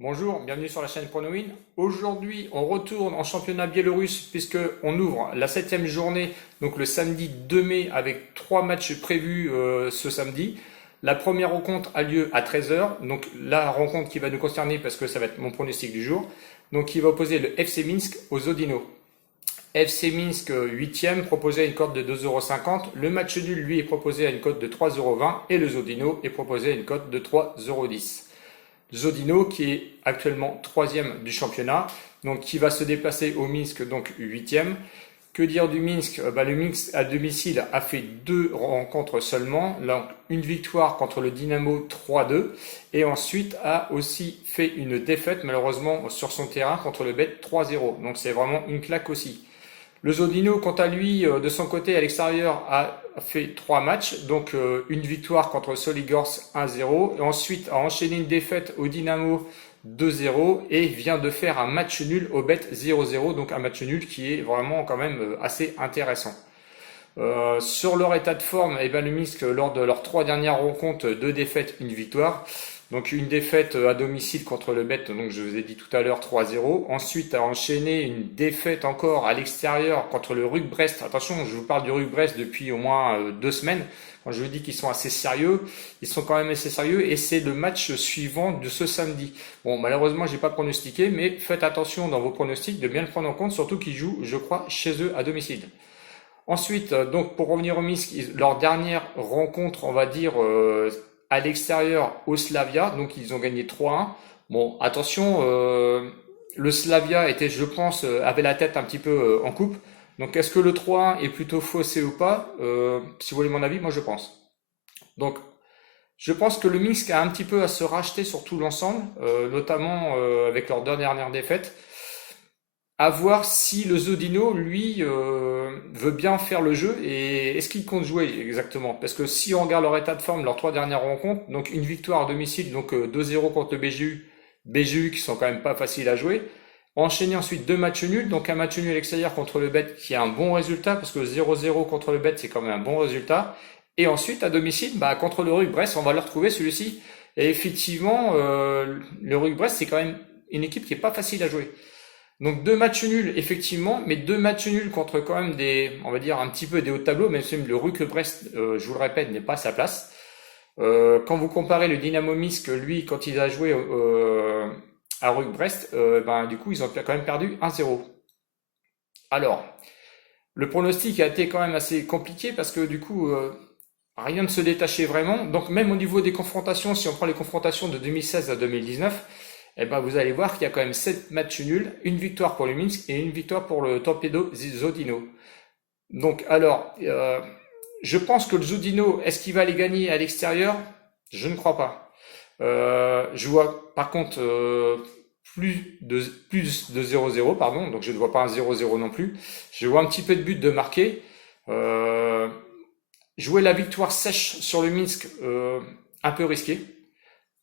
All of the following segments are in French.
Bonjour, bienvenue sur la chaîne PronoWin. Aujourd'hui, on retourne en championnat biélorusse puisque on ouvre la 7e journée, donc le samedi 2 mai, avec 3 matchs prévus ce samedi. La première rencontre a lieu à 13 heures, donc la rencontre qui va nous concerner parce que ça va être mon pronostic du jour. Donc il va opposer le FC Minsk aux Zodino. FC Minsk 8e proposé à une cote de 2,50 €. Le match nul, lui, est proposé à une cote de 3,20 € et le Zodino est proposé à une cote de 3,10 €. Zodino qui est actuellement 3e du championnat, donc qui va se déplacer au Minsk, donc 8e. Que dire du Minsk? Le Minsk à domicile a fait 2 rencontres seulement, donc une victoire contre le Dynamo 3-2 et ensuite a aussi fait une défaite malheureusement sur son terrain contre le Bet 3-0. Donc c'est vraiment une claque aussi. Le Zodino, quant à lui, de son côté, à l'extérieur, a fait 3 matchs. Donc une victoire contre Soligorsk 1-0. Et ensuite a enchaîné une défaite au Dynamo 2-0 et vient de faire un match nul au Bet 0-0. Donc un match nul qui est vraiment quand même assez intéressant. Sur leur état de forme, le Minsk, lors de leurs 3 dernières rencontres, 2 défaites, une victoire. Donc une défaite à domicile contre le Bet, donc je vous ai dit tout à l'heure 3-0. Ensuite a enchaîné une défaite encore à l'extérieur contre le RUC Brest. Attention, je vous parle du RUC Brest depuis au moins 2 semaines. Quand je vous dis qu'ils sont assez sérieux, ils sont quand même assez sérieux et c'est le match suivant de ce samedi. Bon, malheureusement, j'ai pas pronostiqué, mais faites attention dans vos pronostics de bien le prendre en compte, surtout qu'ils jouent, je crois, chez eux à domicile. Ensuite, donc pour revenir au Minsk, leur dernière rencontre, on va dire, à l'extérieur au Slavia, donc ils ont gagné 3-1. Bon, attention, le Slavia était, je pense, avait la tête un petit peu en coupe. Donc est-ce que le 3-1 est plutôt faussé ou pas? Si vous voulez mon avis, moi je pense. Donc je pense que le Minsk a un petit peu à se racheter sur tout l'ensemble, notamment avec leur dernière défaite. À voir si le Zodino, lui, veut bien faire le jeu et est-ce qu'il compte jouer exactement? Parce que si on regarde leur état de forme, leurs 3 dernières rencontres, donc une victoire à domicile, donc 2-0 contre le BGU qui sont quand même pas faciles à jouer. Enchaîner ensuite 2 matchs nuls, donc un match nul à l'extérieur contre le Bet qui est un bon résultat, parce que 0-0 contre le Bet c'est quand même un bon résultat. Et ensuite à domicile, contre le RUC Brest, on va le retrouver celui-ci. Et effectivement, le RUC Brest c'est quand même une équipe qui est pas facile à jouer. Donc 2 matchs nuls, effectivement, mais 2 matchs nuls contre quand même des, on va dire un petit peu des hauts de tableau, même si le RUC Brest, je vous le répète, n'est pas à sa place. Quand vous comparez le Dynamo Minsk, lui, quand il a joué à RUC Brest, du coup, ils ont quand même perdu 1-0. Alors, le pronostic a été quand même assez compliqué parce que du coup, rien ne se détachait vraiment. Donc même au niveau des confrontations, si on prend les confrontations de 2016 à 2019, vous allez voir qu'il y a quand même 7 matchs nuls, une victoire pour le Minsk et une victoire pour le Torpedo Zodino. Donc alors, je pense que le Zodino, est-ce qu'il va les gagner à l'extérieur? Je ne crois pas. Je vois par contre plus de 0-0, pardon, donc je ne vois pas un 0-0 non plus. Je vois un petit peu de but de marqué. Euh, Jouer la victoire sèche sur le Minsk, un peu risqué.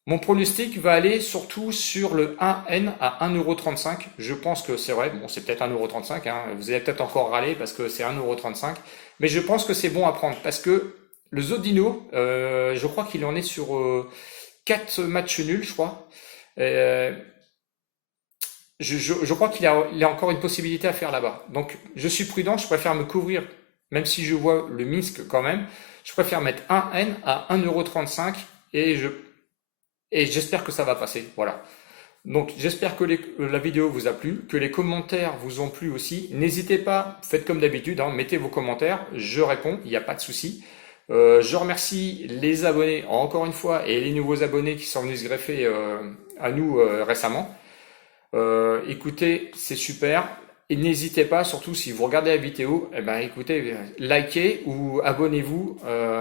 Mon pronostic va aller surtout sur le 1N à 1,35 €. Je pense que c'est vrai, bon c'est peut-être 1,35 €, hein. Vous allez peut-être encore râler parce que c'est 1,35 €, mais je pense que c'est bon à prendre parce que le Zodino, je crois qu'il en est sur 4 matchs nuls, je crois. Euh, je crois il a encore une possibilité à faire là-bas. Donc je suis prudent, je préfère me couvrir, même si je vois le Minsk quand même, je préfère mettre 1N à 1,35 € et j'espère que ça va passer. Voilà. Donc j'espère que la vidéo vous a plu, que les commentaires vous ont plu aussi. N'hésitez pas, faites comme d'habitude, hein, mettez vos commentaires, je réponds, il n'y a pas de souci. Je remercie les abonnés encore une fois et les nouveaux abonnés qui sont venus se greffer à nous récemment. Écoutez, c'est super. Et n'hésitez pas, surtout si vous regardez la vidéo, écoutez, likez ou abonnez-vous,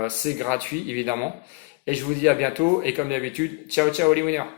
c'est gratuit évidemment. Et je vous dis à bientôt et comme d'habitude, ciao ciao les winners.